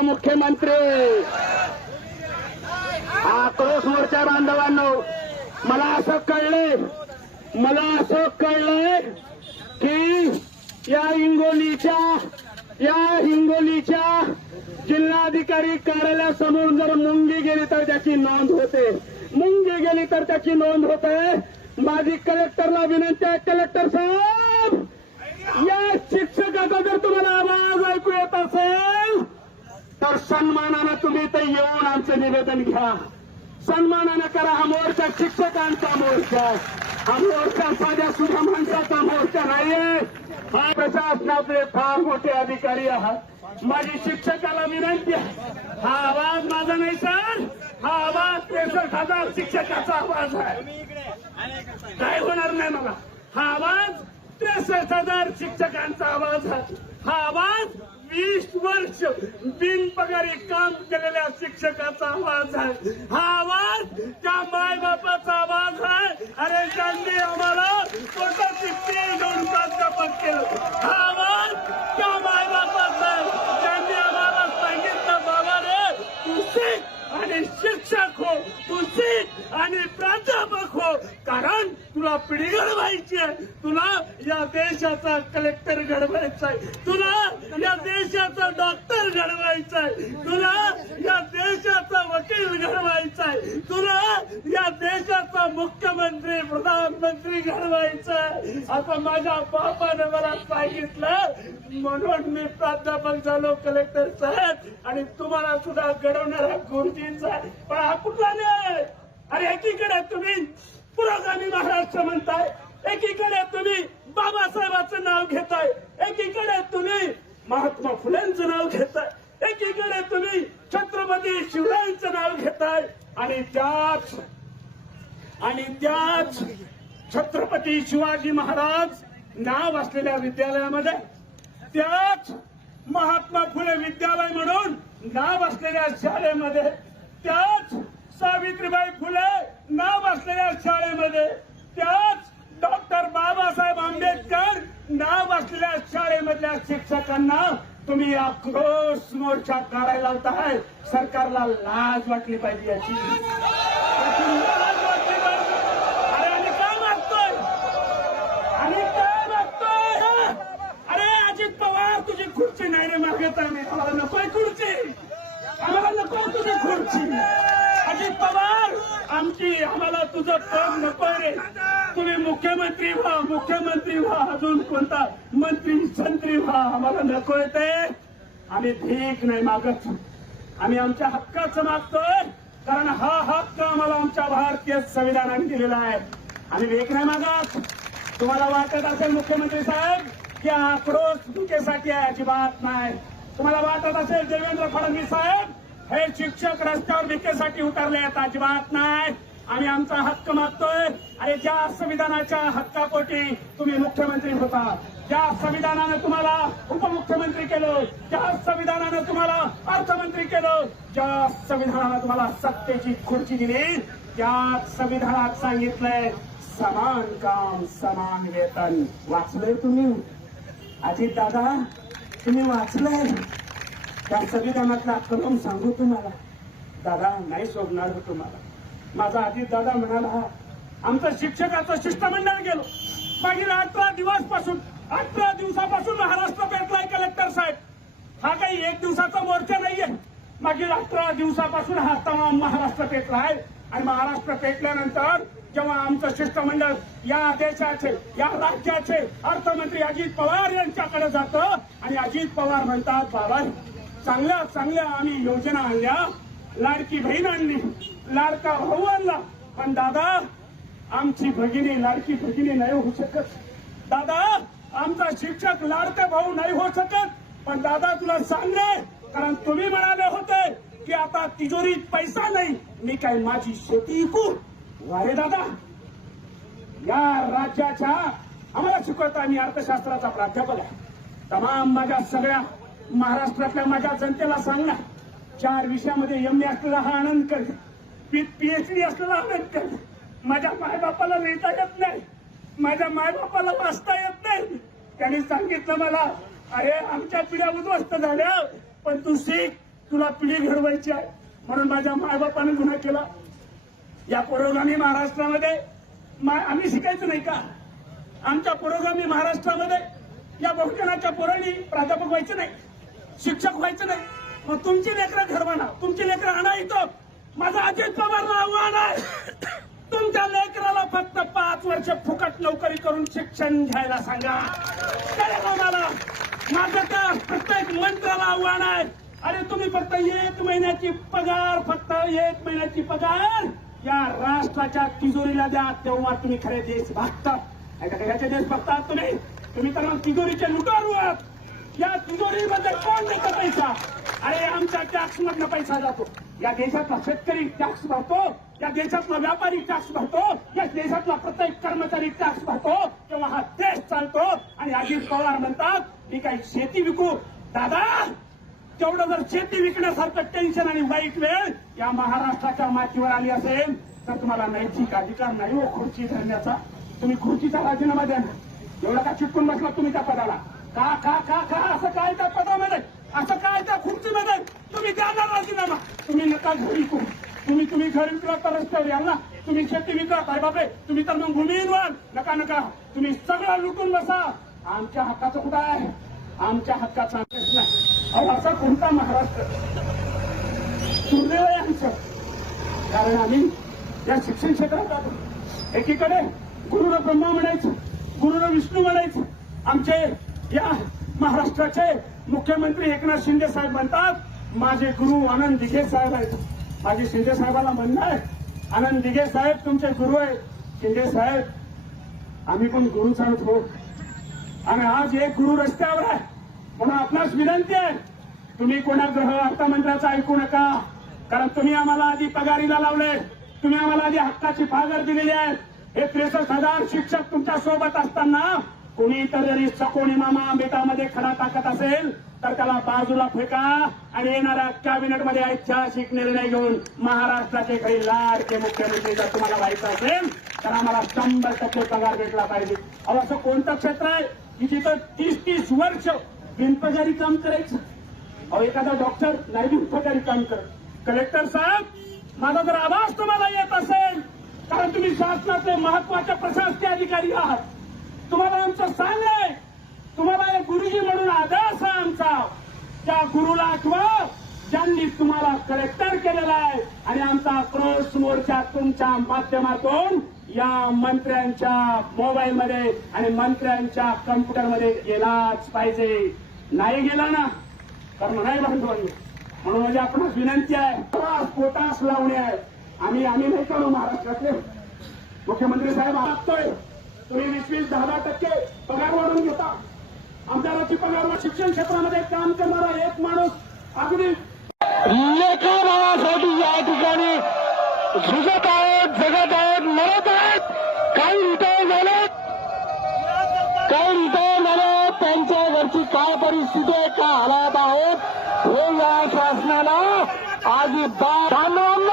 उपमुख्यमंत्री आक्रोश मोर्चा बांधवांनो मला असं कळलंय मला असं कळलंय की या हिंगोलीच्या या हिंगोलीच्या जिल्हाधिकारी कार्यालयासमोर जर मुंगी गेली तर त्याची नोंद होते. मुंगी गेली तर त्याची नोंद होते. माझी कलेक्टरला विनंती आहे कलेक्टर साहेब या शिक्षकाचा जर तुम्हाला आवाज ऐकू येत असेल तर सन्मानानं तुम्ही इथे येऊन आमचं निवेदन घ्या. सन्मानानं करा हा मोर्चा शिक्षकांचा मोर्चा. हा मोर्चा साध्या सुद्धा माणसाचा मोर्चा नाहीये. हा प्रशासनातले फार मोठे अधिकारी आहात. माझी शिक्षकाला विनंती आहे. हा आवाज माझा नाही सर. हा आवाज त्रेसष्ट हजार शिक्षकाचा आवाज आहे. काय होणार नाही मला. हा आवाज त्रेसष्ट हजार शिक्षकांचा आवाज आहे. हा आवाज वीस वर्ष बिनपगारी काम केलेल्या शिक्षकाचा आवाज आहे. हा आवाज त्या मायबापाचा आवाज आहे. अरे त्यांनी देशाचा कलेक्टर घडवायचा आहे तुला या देशाचा डॉक्टर घडवायचा आहे तुला या देशाचा वकील घडवायचा आहे तुला या देशाचा मुख्यमंत्री प्रधानमंत्री घडवायचा आहे असं माझ्या बापाने मला सांगितलं म्हणून मी प्राध्यापक झालो कलेक्टर साहेब. आणि तुम्हाला सुद्धा घडवणारा गुरुजींचा आहे. पण हा कुठला नाही अरे एकीकडे तुम्ही पुरोगामी महाराष्ट्र म्हणताय. एकीकडे तुम्ही बाबासाहेबांचं नाव घेताय एकीकडे तुम्ही महात्मा फुलेंचं नाव घेताय एकीकडे तुम्ही छत्रपती शिवरायांचं नाव घेताय. आणि त्याच आणि त्याच छत्रपती शिवाजी महाराज नाव असलेल्या विद्यालयामध्ये त्याच महात्मा फुले विद्यालय म्हणून नाव असलेल्या शाळेमध्ये त्याच सावित्रीबाई फुले नाव असलेल्या शाळेमध्ये त्याच डॉक्टर बाबासाहेब आंबेडकर नाव असलेल्या शाळेमधल्या शिक्षकांना तुम्ही आक्रोश मोर्चा काढायला लावताय. सरकारला लाज वाटली पाहिजे याची. लाज अरे आणि काय मागतोय? आणि काय मागतोय? अरे अजित पवार तुझी खुर्ची नाही रे मागत आम्ही. मला नकोय खुर्ची. आम्हाला नको तुझी खुर्ची. अजित पवार आमची आम्हाला तुझं पद नकोय रे तुम्ही मुख्यमंत्री व्हा मुख्यमंत्री व्हा अजून कोणता? मंत्री संत्री व्हा आम्हाला नकोय ते. आम्ही भीक नाही मागत आम्ही आमच्या हक्काचं मागतोय कारण हा हक्क आम्हाला आमच्या भारतीय संविधानाने दिलेला आहे. आम्ही भीक नाही मागत. तुम्हाला वाटत असेल मुख्यमंत्री साहेब की आक्रोश भुकेसाठी आहे अजिबात नाही. तुम्हाला वाटत असेल देवेंद्र फडणवीस साहेब हे शिक्षक रस्त्यावर भिकेसाठी उतरले आहेत अजिबात नाही. आम्ही आमचा हक्क मागतोय. आणि ज्या संविधानाच्या हक्कापोटी तुम्ही मुख्यमंत्री होता ज्या संविधानानं तुम्हाला उपमुख्यमंत्री केलं ज्या संविधानानं तुम्हाला अर्थमंत्री केलं ज्या संविधानानं तुम्हाला सत्तेची खुर्ची दिली त्या संविधानात सांगितलंय समान काम समान वेतन. वाचलंय तुम्ही? अजित दादा तुम्ही वाचलंय? त्या संविधानातला कलम सांगू तुम्हाला. दादा नाही सोडणार हो तुम्हाला. माझा अजित दादा म्हणाला आमचं शिक्षकाचं शिष्टमंडळ गेलो. मागील अठरा दिवसपासून अठरा दिवसापासून महाराष्ट्र पेटलाय कलेक्टर साहेब. हा काही एक दिवसाचा मोर्चा नाहीये. मागील अठरा दिवसापासून हा तमाम महाराष्ट्र पेटला आहे आणि महाराष्ट्र पेटल्यानंतर जेव्हा आमचं शिष्टमंडळ या देशाचे या राज्याचे अर्थमंत्री अजित पवार यांच्याकडे जातं आणि अजित पवार म्हणतात बाबा चांगल्या चांगल्या आम्ही योजना आणल्या. लाडकी बहीण आणली लाडका भाऊ आणला पण दादा आमची भगिनी लाडकी भगिनी नाही होऊ शकत. दादा आमचा शिक्षक लाडका भाऊ नाही होऊ शकत. पण दादा तुला सांगले कारण तुम्ही म्हणाले होते की आता तिजोरीत पैसा नाही. मी काय माझी शेती इकू? वारे दादा या राज्याच्या आम्हाला शिकवता मी अर्थशास्त्राचा प्राध्यापक आहे. तमाम माझ्या सगळ्या महाराष्ट्रातल्या माझ्या जनतेला सांगणार चार विषयामध्ये एम ए असलेला हा आनंद कर पीएचडी असलेला आनंद कर माझ्या मायबापाला लिहिता येत नाही माझ्या मायबापाला वाचता येत नाही. त्यांनी सांगितलं मला अरे आमच्या पिढ्या उद्ध्वस्त झाल्या पण तू शिक तुला पिढी घडवायची आहे. म्हणून माझ्या मायबापाने गुन्हा केला. या पुरोगामी महाराष्ट्रामध्ये मा- आम्ही शिकायचं नाही का? आमच्या पुरोगामी महाराष्ट्रामध्ये या बहुजनाच्या पोरांनी प्राध्यापक व्हायचं नाही. शिक्षक व्हायचं नाही. मग तुमची लेकरं घडवाना तुमची लेकरं आणा इथं. माझं अजित पवार आव्हान आहे. तुमच्या लेकराला फक्त पाच वर्ष फुकट नोकरी करून शिक्षण घ्यायला सांगा. का मला माझं तर प्रत्येक मंत्र्याला आव्हान आहे. अरे तुम्ही फक्त एक महिन्याची पगार फक्त एक महिन्याची पगार या राष्ट्राच्या तिजोरीला द्या. तेव्हा तुम्ही खरे देश नाही तर देश बघतात तुम्ही. तुम्ही तर मग तिजोरीचे लुटारू आहात. तिजोरी मध्ये कोण देतो पैसा? अरे आमच्या टॅक्स मधनं पैसा जातो. या देशातला शेतकरी टॅक्स भरतो या देशातला व्यापारी टॅक्स भरतो या देशातला प्रत्येक कर्मचारी टॅक्स भरतो. तेव्हा हा देश चालतो. आणि अजित पवार म्हणतात मी काही शेती विकू. दादा तेवढं जर शेती विकण्यासारखं टेन्शन आणि वाईट वेळ या महाराष्ट्राच्या मातीवर आली असेल तर तुम्हाला नैतिक अधिकार नाही हो खुर्ची धरण्याचा. तुम्ही खुर्चीचा राजीनामा द्या ना. एवढा का चिटकून बसला तुम्ही त्या पदाला? का का का का असं काय त्या पदामध्ये? असं काय त्या खुर्चीमध्ये? तुम्ही द्या ना राजीनामा. तुम्ही नका घरी विकू तुम्ही तुम्ही घर विकला तर रस्त्यावर याल ना तुम्ही शेती विकला काय बापरे तुम्ही तर मग भूमिहीन व्हाल नका नका. तुम्ही सगळं लुटून बसा. आमच्या हक्काचं कुठं आहे? आमच्या हक्काचा प्रश्न आहे अहो असा कोणता महाराष्ट्र? दुर्दैव आहे आमचं. कारण आम्ही या शिक्षण क्षेत्रात जातो एकीकडे गुरुला ब्रह्मा म्हणायचं गुरुला विष्णू म्हणायचं. आमचे या महाराष्ट्राचे मुख्यमंत्री एकनाथ शिंदे साहेब म्हणतात माझे गुरु आनंद दिघे साहेब आहेत. माझे शिंदे साहेबाला म्हणणं आहे आनंद दिघे साहेब तुमचे गुरु आहेत. शिंदे साहेब आम्ही पण गुरुच आहोत हो. आणि आज एक गुरु रस्त्यावर आहे म्हणून आपणास विनंती आहे तुम्ही कोणा ग्रह अर्थमंत्र्याचं ऐकू नका कारण तुम्ही आम्हाला आधी पगारीला लावले तुम्ही आम्हाला आधी हक्काची पागर दिलेली आहे. हे त्रेसष्ट हजार शिक्षक तुमच्यासोबत असताना कोणी तर जरी सकोणी मामा बेटामध्ये खडा टाकत असेल तर त्याला बाजूला फेका आणि येणाऱ्या कॅबिनेटमध्ये ऐतिहासिक निर्णय घेऊन महाराष्ट्राचे काही लाडके मुख्यमंत्री जर तुम्हाला व्हायचं असेल तर आम्हाला शंभर टक्के पगार भेटला पाहिजे. अहो असं कोणतं क्षेत्र आहे? की जिथं तीस तीस वर्ष बिनपगारी काम करायचं? अहो एखादा डॉक्टर नाही बिनपगारी काम करत. कलेक्टर साहेब माझा जर आवाज तुम्हाला येत असेल कारण तुम्ही शासनाचे महत्त्वाचे प्रशासकीय अधिकारी आहात. तुम्हाला आमचं सांगलंय आहे तुम्हाला एक गुरुजी म्हणून आदर्श आहे आमचा. त्या गुरुला आठवा ज्यांनी तुम्हाला कलेक्टर केलेला आहे आणि आमचा आक्रोश मोर्चा तुमच्या माध्यमातून या मंत्र्यांच्या मोबाईलमध्ये आणि मंत्र्यांच्या कम्प्युटरमध्ये गेलाच पाहिजे. नाही गेला ना? तर नाही बांधवांनी म्हणून म्हणजे आपण विनंती आहे पोटास लावणे आहे. आम्ही आम्ही नाही करू महाराष्ट्रातले. मुख्यमंत्री साहेब लागतोय. तुम्ही वीस वीस दहा दहा टक्के पगार वाढवून घेता. आमदाराची पगार शिक्षण क्षेत्रामध्ये काम करणारा एक माणूस अगदी लेखाबाळासाठी या ठिकाणी झुजत आहेत जगत आहेत मरत आहेत. काही रिटायर झाले. काही रिटायर झाले. त्यांच्या घरची काय परिस्थिती आहे काय हालात आहेत हे या शासनाला अजिबात बांधवांनो